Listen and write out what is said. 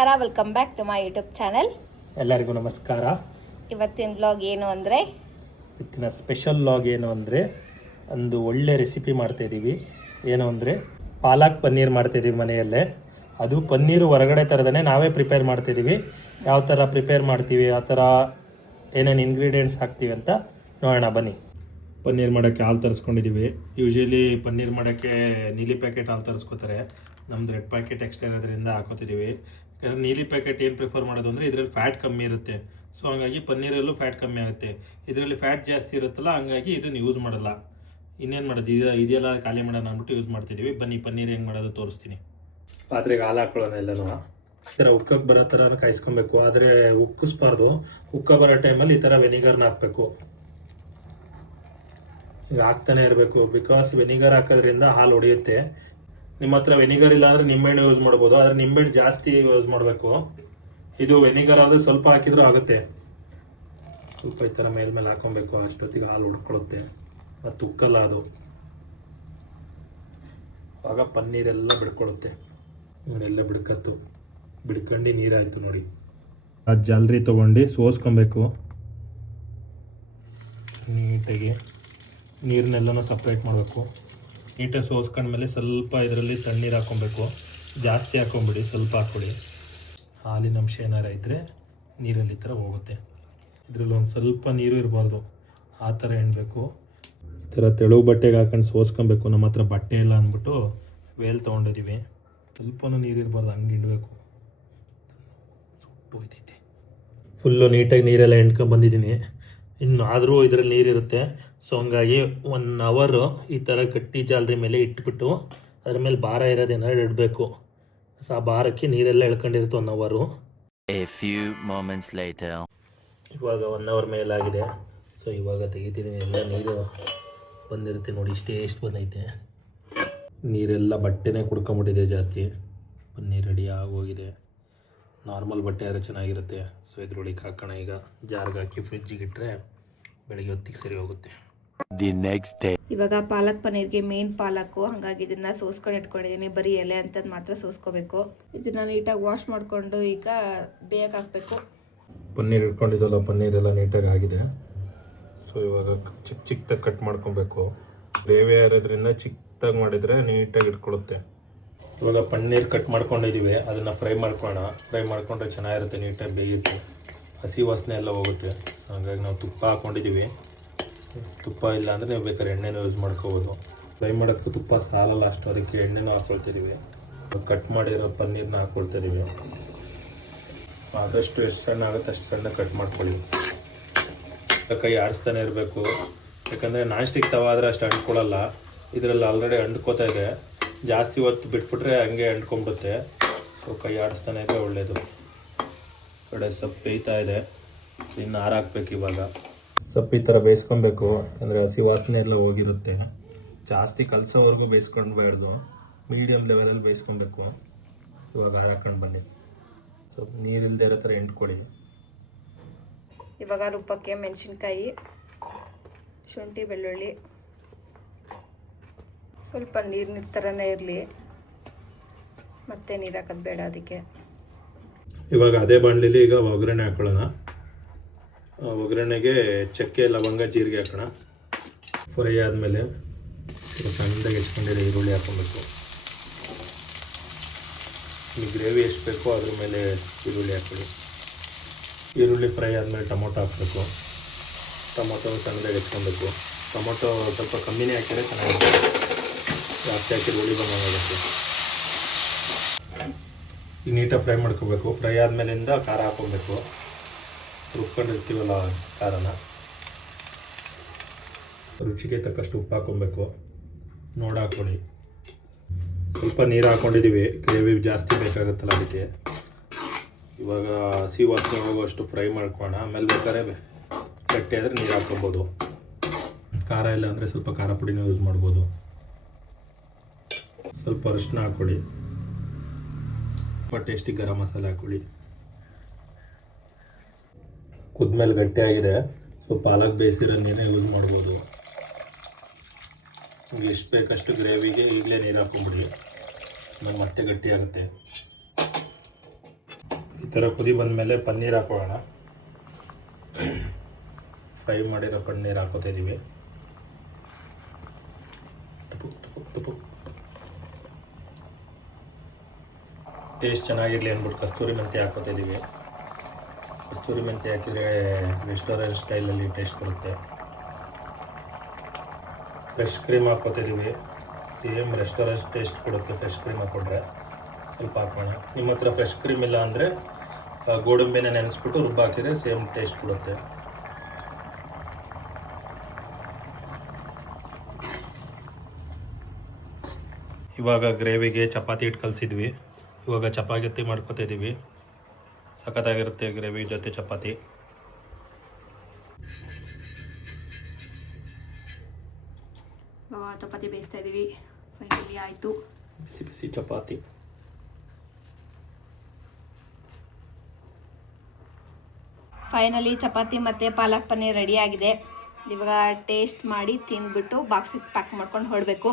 ನಮಸ್ಕಾರ, welcome back to my YouTube channel. ಎಲ್ಲರಿಗೂ ನಮಸ್ಕಾರ. ಇವತ್ತಿನ ವ್ಲಾಗ್ ಏನು ಅಂದರೆ, ಇವತ್ತಿನ ಸ್ಪೆಷಲ್ ವ್ಲಾಗ್ ಏನು ಅಂದರೆ ಒಂದು ಒಳ್ಳೆ ರೆಸಿಪಿ ಮಾಡ್ತಾಯಿದ್ದೀವಿ. ಏನು ಅಂದರೆ ಪಾಲಕ್ ಪನ್ನೀರ್ ಮಾಡ್ತಾಯಿದ್ದೀವಿ ಮನೆಯಲ್ಲೇ. ಅದು ಪನ್ನೀರು ಹೊರಗಡೆ ಥರದೇ ನಾವೇ ಪ್ರಿಪೇರ್ ಮಾಡ್ತಾಯಿದ್ದೀವಿ. ಯಾವ ಥರ ಪ್ರಿಪೇರ್ ಮಾಡ್ತೀವಿ, ಆ ಥರ ಏನೇನು ಇಂಗ್ರೀಡಿಯೆಂಟ್ಸ್ ಹಾಕ್ತೀವಿ ಅಂತ ನೋಡೋಣ ಬನ್ನಿ. ಪನ್ನೀರ್ ಮಾಡೋಕ್ಕೆ ಹಾಲು ತರಿಸ್ಕೊಂಡಿದ್ದೀವಿ. ಯೂಶ್ವಲಿ ಪನ್ನೀರ್ ಮಾಡೋಕ್ಕೆ ನೀಲಿ ಪ್ಯಾಕೆಟ್ ಹಾಲು ತರಿಸ್ಕೊತಾರೆ. ನಮ್ದು ರೆಡ್ ಪ್ಯಾಕೆಟ್ ಎಕ್ಸ್ಟ್ರಾ ಇರೋದ್ರಿಂದ ಹಾಕೋತಿದ್ದೀವಿ. ಯಾಕಂದರೆ ನೀಲಿ ಪ್ಯಾಕೆಟ್ ಏನು ಪ್ರಿಫರ್ ಮಾಡೋದು ಅಂದರೆ ಇದರಲ್ಲಿ ಫ್ಯಾಟ್ ಕಮ್ಮಿ ಇರುತ್ತೆ. ಸೊ ಹಂಗಾಗಿ ಪನ್ನೀರಲ್ಲೂ ಫ್ಯಾಟ್ ಕಮ್ಮಿ ಆಗುತ್ತೆ. ಇದರಲ್ಲಿ ಫ್ಯಾಟ್ ಜಾಸ್ತಿ ಇರುತ್ತಲ್ಲ, ಹಂಗಾಗಿ ಇದನ್ನು ಯೂಸ್ ಮಾಡಲ್ಲ. ಇನ್ನೇನು ಮಾಡೋದು, ಇದೆಲ್ಲ ಖಾಲಿ ಮಾಡೋಣ ಅಂದ್ಬಿಟ್ಟು ಯೂಸ್ ಮಾಡ್ತಿದ್ದೀವಿ. ಬನ್ನಿ ಪನ್ನೀರ್ ಹೆಂಗೆ ಮಾಡೋದು ತೋರಿಸ್ತೀನಿ. ಪಾತ್ರೆಗೆ ಹಾಲು ಹಾಕೊಳ್ಳೋಣ. ಎಲ್ಲನೂ ಈ ಥರ ಉಕ್ಕಕ್ಕೆ ಬರೋ ಥರ ಕಾಯಿಸ್ಕೊಬೇಕು. ಆದರೆ ಉಕ್ಕಿಸ್ಬಾರ್ದು. ಉಕ್ಕ ಬರೋ ಟೈಮಲ್ಲಿ ಈ ಥರ ವೆನಿಗರ್ನ ಹಾಕಬೇಕು. ಈಗ ಹಾಕ್ತಾನೆ ಇರಬೇಕು. ಬಿಕಾಸ್ ವೆನಿಗರ್ ಹಾಕೋದ್ರಿಂದ ಹಾಲು ಹೊಡೆಯುತ್ತೆ. ನಿಮ್ಮ ಹತ್ರ ವೆನಿಗರ್ ಇಲ್ಲ ಅಂದರೆ ನಿಂಬೆಹಣ್ಣು ಯೂಸ್ ಮಾಡ್ಬೋದು. ಆದರೆ ನಿಂಬೆಹಣ್ಣು ಜಾಸ್ತಿ ಯೂಸ್ ಮಾಡಬೇಕು. ಇದು ವೆನಿಗರ್ ಆದರೆ ಸ್ವಲ್ಪ ಹಾಕಿದ್ರೂ ಆಗುತ್ತೆ. ಸ್ವಲ್ಪ ಈ ಥರ ಮೇಲ್ಮೇಲೆ ಹಾಕೊಬೇಕು. ಅಷ್ಟೊತ್ತಿಗೆ ಹಾಲು ಹುಡ್ಕೊಳ್ಳುತ್ತೆ ಮತ್ತು ಉಕ್ಕಲ್ಲ ಅದು. ಆಗ ಪನ್ನೀರೆಲ್ಲ ಬಿಡ್ಕೊಳ್ಳುತ್ತೆ. ಎಲ್ಲ ಬಿಡ್ಕೊಂಡು ನೀರಾಯಿತು ನೋಡಿ. ಆ ಜಾಲರಿ ತೊಗೊಂಡು ಸೋಸ್ಕೊಬೇಕು ನೀಟಾಗಿ. ನೀರನ್ನೆಲ್ಲನೂ ಸಪ್ರೇಟ್ ಮಾಡಬೇಕು. ನೀಟಾಗಿ ಸೋಸ್ಕೊಂಡ್ಮೇಲೆ ಸ್ವಲ್ಪ ಇದರಲ್ಲಿ ತಣ್ಣೀರು ಹಾಕ್ಕೊಬೇಕು. ಜಾಸ್ತಿ ಹಾಕ್ಕೊಂಬಿಡಿ, ಸ್ವಲ್ಪ ಹಾಕ್ಕೊಡಿ. ಹಾಲಿನ ಅಂಶ ಏನಾರು ಇದ್ದರೆ ನೀರಲ್ಲಿ ಈ ಥರ ಹೋಗುತ್ತೆ. ಇದರಲ್ಲಿ ಒಂದು ಸ್ವಲ್ಪ ನೀರು ಇರಬಾರ್ದು, ಆ ಥರ ಎಣ್ಣಬೇಕು. ಈ ಥರ ತೆಳು ಬಟ್ಟೆಗೆ ಹಾಕೊಂಡು ಸೋಸ್ಕೊಬೇಕು. ನಮ್ಮ ಹತ್ರ ಬಟ್ಟೆ ಇಲ್ಲ ಅಂದ್ಬಿಟ್ಟು ವೇಲ್ ತೊಗೊಂಡಿದ್ದೀವಿ. ಸ್ವಲ್ಪನೂ ನೀರು ಇರಬಾರ್ದು, ಹಂಗೆ ಇಡಬೇಕು. ಹೋಯ್ತೈತೆ ಫುಲ್ಲು ನೀಟಾಗಿ ನೀರೆಲ್ಲ ಬಂದಿದ್ದೀನಿ. ಇನ್ನು ಆದರೂ ಇದರಲ್ಲಿ ನೀರಿರುತ್ತೆ. ಸೊ ಹಂಗಾಗಿ 1 ಅವರು ಈ ಥರ ಗಟ್ಟಿ ಜಾಲರಿ ಮೇಲೆ ಇಟ್ಬಿಟ್ಟು ಅದ್ರ ಮೇಲೆ ಭಾರ ಇರೋದೇನಾದ್ರು ಇಡಬೇಕು. ಸೊ ಆ ಭಾರಕ್ಕೆ ನೀರೆಲ್ಲ ಎಳ್ಕೊಂಡಿರುತ್ತೆ 1 ಅವರು. ಇವಾಗ 1 ಅವರ್ ಮೇಲಾಗಿದೆ. ಸೊ ಇವಾಗ ತೆಗಿತಿದ್ದೀನಿ. ಎಲ್ಲ ನೀರು ಬಂದಿರುತ್ತೆ ನೋಡಿ. ಎಷ್ಟು ಬಂದೈತೆ. ನೀರೆಲ್ಲ ಬಟ್ಟೆನೇ ಕುಡ್ಕೊಂಬಿಟ್ಟಿದೆ ಜಾಸ್ತಿ. ಪನ್ನೀರ್ ರೆಡಿ ಆಗೋಗಿದೆ. ನಾರ್ಮಲ್ ಬಟ್ಟೆ ಆದರೆ ಚೆನ್ನಾಗಿರುತ್ತೆ. ಸೊ ಇದ್ರೊಳಗೆ ಹಾಕೋಣ. ಈಗ ಜಾರ್ಗೆ ಹಾಕಿ ಫ್ರಿಜ್ಜಿಗೆ ಇಟ್ಟರೆ ಬೆಳಗ್ಗೆ ಹೊತ್ತಿಗೆ ಸರಿ ಹೋಗುತ್ತೆ. ಇವಾಗ ಪಾಲಕ್ ಪನ್ನೀರ್ಗೆ ಮೇನ್ ಪಾಲಕ್ಕು, ಹಾಗಾಗಿ ಇದನ್ನ ಸೋಸ್ಕೊಂಡು ಇಟ್ಕೊಂಡಿದ್ದೀನಿ. ಬರೀ ಎಲೆ ಅಂತದ್ದು ಮಾತ್ರ ಸೋಸ್ಕೋಬೇಕು. ಇದನ್ನ ನೀಟಾಗಿ ವಾಶ್ ಮಾಡಿಕೊಂಡು ಈಗ ಬೇಯಕ್ಕೆ ಹಾಕಬೇಕು. ಪನ್ನೀರ್ ಇಟ್ಕೊಂಡಿದ್ದಲ್ಲ, ಪನ್ನೀರೆಲ್ಲ ನೀಟಾಗಿ ಆಗಿದೆ. ಸೊ ಇವಾಗ ಚಿಕ್ಕದಾಗಿ ಕಟ್ ಮಾಡ್ಕೊಬೇಕು. ಗ್ರೇವಿ ಇರೋದ್ರಿಂದ ಚಿಕ್ಕದಾಗಿ ಮಾಡಿದರೆ ನೀಟಾಗಿ ಇಟ್ಕೊಳ್ಳುತ್ತೆ. ಇವಾಗ ಪನ್ನೀರ್ ಕಟ್ ಮಾಡ್ಕೊಂಡಿದ್ದೀವಿ. ಅದನ್ನು ಫ್ರೈ ಮಾಡ್ಕೊಳ್ಳೋಣ. ಫ್ರೈ ಮಾಡಿಕೊಂಡ್ರೆ ಚೆನ್ನಾಗಿರುತ್ತೆ, ನೀಟಾಗಿ ಬೇಯುತ್ತೆ. ಹಸಿ ವಾಸನೆ ಎಲ್ಲ ಹೋಗುತ್ತೆ. ಹಾಗಾಗಿ ನಾವು ತುಪ್ಪ ಹಾಕ್ಕೊಂಡಿದ್ದೀವಿ. ತುಪ್ಪ ಇಲ್ಲ ಅಂದರೆ ನೀವು ಬೇಕಾದ್ರೆ ಎಣ್ಣೆನೂ ಯೂಸ್ ಮಾಡ್ಕೋಬೋದು. ಫ್ರೈ ಮಾಡೋಕ್ಕೆ ತುಪ್ಪ ಸಾಲಲ್ಲ ಅಷ್ಟು, ಅದಕ್ಕೆ ಎಣ್ಣೆನೂ ಹಾಕ್ಕೊಳ್ತಿದ್ದೀವಿ. ಕಟ್ ಮಾಡಿರೋ ಪನ್ನೀರನ್ನ ಹಾಕ್ಕೊಳ್ತಿದ್ದೀವಿ. ಆದಷ್ಟು ಎಷ್ಟು ಸಣ್ಣ ಆಗುತ್ತೆ ಅಷ್ಟು ಸಣ್ಣ ಕಟ್ ಮಾಡ್ಕೊಳ್ಳಿ. ಕೈ ಆಡಿಸ್ತಾನೆ ಇರಬೇಕು. ಯಾಕಂದರೆ ನಾನ್ ಸ್ಟಿಕ್ ತವ ಆದರೆ ಅಷ್ಟು ಅಂಟ್ಕೊಳ್ಳಲ್ಲ. ಇದರಲ್ಲಿ ಆಲ್ರೆಡಿ ಅಂಟ್ಕೋತಾ ಇದೆ. ಜಾಸ್ತಿ ಹೊತ್ತು ಬಿಟ್ಬಿಟ್ರೆ ಹಂಗೆ ಅಂಟ್ಕೊಂಡ್ಬಿಡುತ್ತೆ. ಸೊ ಕೈ ಆಡಿಸ್ತಾನೆ ಇದ್ದರೆ ಒಳ್ಳೆಯದು. ಕಡೆ ಸೊಪ್ಪು ಬೇಯ್ತಾ ಇದೆ. ಇನ್ನು ಹಾರಾಕ್ಬೇಕು. ಇವಾಗ ಸೊಪ್ಪು ಈ ಥರ ಬೇಯಿಸ್ಕೊಬೇಕು. ಅಂದರೆ ಹಸಿ ವಾಸನೆ ಎಲ್ಲ ಹೋಗಿರುತ್ತೆ. ಜಾಸ್ತಿ ಕಲಸೋವರೆಗೂ ಬೇಯಿಸ್ಕೊಂಡ್ಬಾರ್ದು, ಮೀಡಿಯಮ್ ಲೆವೆಲಲ್ಲಿ ಬೇಯಿಸ್ಕೊಬೇಕು. ಇವಾಗ ಹಾರಾಕೊಂಡು ಬನ್ನಿ. ಸ್ವಲ್ಪ ನೀರಿಲ್ಲದೆ ಇರೋ ಥರ ಎಂಟ್ಕೊಳ್ಳಿ. ಇವಾಗ ರುಬ್ಬಕ್ಕೆ ಮೆಣಸಿನ್ಕಾಯಿ, ಶುಂಠಿ, ಬೆಳ್ಳುಳ್ಳಿ, ಸ್ವಲ್ಪ ನೀರಿನ ಥರನೇ ಇರಲಿ, ಮತ್ತೆ ನೀರು ಹಾಕೋದು ಬೇಡ ಅದಕ್ಕೆ. ಇವಾಗ ಅದೇ ಬಾಣಲಿಲಿ ಈಗ ಒಗ್ಗರಣೆ ಹಾಕೊಳ್ಳೋಣ. ಒಗ್ಗರಣೆಗೆ ಚಕ್ಕೆ, ಲವಂಗ, ಜೀರಿಗೆ ಹಾಕೋಣ. ಫ್ರೈ ಆದಮೇಲೆ ಸಣ್ಣದಾಗಿ ಹೆಚ್ಕೊಂಡಿರೋ ಈರುಳ್ಳಿ ಹಾಕ್ಕೊಬೇಕು. ಈ ಗ್ರೇವಿ ಎಷ್ಟು ಬೇಕೋ ಅದ್ರ ಮೇಲೆ ಈರುಳ್ಳಿ ಹಾಕ್ಕೊಳ್ಳಿ. ಈರುಳ್ಳಿ ಫ್ರೈ ಆದಮೇಲೆ ಟೊಮೊಟೊ ಹಾಕಬೇಕು. ಟೊಮೊಟೊ ಸಣ್ಣದಾಗಿ ಹೆಚ್ಕೊಬೇಕು. ಟೊಮೊಟೊ ಸ್ವಲ್ಪ ಕಮ್ಮಿನೇ ಹಾಕಿದ್ರೆ ಚೆನ್ನಾಗಿರುತ್ತೆ. ಜಾಸ್ತಿ ಹಾಕಿದ್ರೆ ಹುಳಿ ಬಂದಾಗುತ್ತೆ. ಈಗ ನೀಟಾಗಿ ಫ್ರೈ ಮಾಡ್ಕೋಬೇಕು. ಫ್ರೈ ಆದಮೇಲಿಂದ ಖಾರ ಹಾಕ್ಕೊಬೇಕು. ರುಬ್ಕೊಂಡಿರ್ತೀವಲ್ಲ ಖಾರನ. ರುಚಿಗೆ ತಕ್ಕಷ್ಟು ಉಪ್ಪು ಹಾಕ್ಕೊಬೇಕು. ಹಾಕ್ಕೊಳ್ಳಿ. ಸ್ವಲ್ಪ ನೀರು ಹಾಕ್ಕೊಂಡಿದ್ದೀವಿ. ಗ್ರೇವಿ ಜಾಸ್ತಿ ಬೇಕಾಗುತ್ತಲ್ಲ ಅದಕ್ಕೆ. ಇವಾಗ ಹಸಿ ವಾಸನೆ ಹೋಗೋಷ್ಟು ಫ್ರೈ ಮಾಡ್ಕೊಳ್ಳೋಣ. ಆಮೇಲೆ ಬೇಕಾದ್ರೆ ಗಟ್ಟಿ ಆದರೆ ನೀರು ಹಾಕ್ಕೊಬೋದು. ಖಾರ ಇಲ್ಲ ಅಂದರೆ ಸ್ವಲ್ಪ ಖಾರ ಪುಡಿನೂ ಯೂಸ್ ಮಾಡ್ಬೋದು. ಸ್ವಲ್ಪ ಅರಿಶಿನ ಹಾಕ್ಕೊಳ್ಳಿ. ಸ್ವಲ್ಪ ಟೇಸ್ಟಿಗೆ ಗರಂ ಮಸಾಲೆ ಹಾಕ್ಕೊಳ್ಳಿ. ಕುದ್ಮೇಲೆ ಗಟ್ಟಿಯಾಗಿದೆ. ಸೊ ಪಾಲಕ್ ಬೇಯಿಸಿರೋ ನೀರೇ ಯೂಸ್ ಮಾಡ್ಬೋದು. ಎಷ್ಟು ಬೇಕಷ್ಟು ಗ್ರೇವಿಗೆ ಈಗಲೇ ನೀರು ಹಾಕ್ಕೊಂಬಿಡಿ. ನಮ್ಮ ಮತ್ತೆ ಗಟ್ಟಿ ಆಗುತ್ತೆ. ಥರ ಕುದಿ ಬಂದಮೇಲೆ ಪನ್ನೀರ್ ಹಾಕೊಳ್ಳೋಣ. ಫ್ರೈ ಮಾಡಿರೋ ಪನ್ನೀರ್ ಹಾಕೋತಾ ಇದ್ದೀವಿ. ತುಪ್ಪು ಟೇಸ್ಟ್ ಚೆನ್ನಾಗಿರಲಿ ಅಂದ್ಬಿಟ್ಟು ಕಸ್ತೂರಿ ಮೆಂತ್ಯ ಹಾಕೋತಾ ಇದ್ದೀವಿ. ಕಸ್ತೂರಿ ಮೆಂತ್ಯ ಹಾಕಿದರೆ ರೆಸ್ಟೋರೆಂಟ್ ಸ್ಟೈಲಲ್ಲಿ ಟೇಸ್ಟ್ ಬರುತ್ತೆ. ಫ್ರೆಶ್ ಕ್ರೀಮ್ ಹಾಕೋತಾ ಇದ್ದೀವಿ. ಸೇಮ್ ರೆಸ್ಟೋರೆಂಟ್ ಟೇಸ್ಟ್ ಕೊಡುತ್ತೆ ಫ್ರೆಶ್ ಕ್ರೀಮ್ ಹಾಕ್ಕೊಂಡ್ರೆ. ಸ್ವಲ್ಪ ಹಾಕೋಣ. ನಿಮ್ಮ ಹತ್ರ ಫ್ರೆಶ್ ಕ್ರೀಮ್ ಇಲ್ಲ ಅಂದರೆ ಗೋಡಂಬಿನ ನೆನೆಸ್ಬಿಟ್ಟು ರುಬ್ಬ ಹಾಕಿದರೆ ಸೇಮ್ ಟೇಸ್ಟ್ ಕೊಡುತ್ತೆ. ಇವಾಗ ಗ್ರೇವಿಗೆ ಚಪಾತಿ ಹಿಟ್ಟು ಕಲಿಸಿದ್ವಿ. ಇವಾಗ ಚಪಾತಿ ಮಾಡ್ಕೊತಾ ಇದ್ದೀವಿ. ಸಖತ್ತಾಗಿರುತ್ತೆ ಗ್ರೇವಿ ಜೊತೆ ಚಪಾತಿ. ಚಪಾತಿ ಬೇಯಿಸ್ತಾ ಇದ್ದೀವಿ. ಫೈನಲಿ ಆಯಿತು. ಬಿಸಿ ಬಿಸಿ ಚಪಾತಿ. ಫೈನಲಿ ಚಪಾತಿ ಮತ್ತು ಪಾಲಕ್ ಪನ್ನೀರ್ ರೆಡಿ ಆಗಿದೆ. ಇವಾಗ ಟೇಸ್ಟ್ ಮಾಡಿ ತಿಂದ್ಬಿಟ್ಟು ಬಾಕ್ಸಿಗೆ ಪ್ಯಾಕ್ ಮಾಡ್ಕೊಂಡು ಹೊರಡಬೇಕು.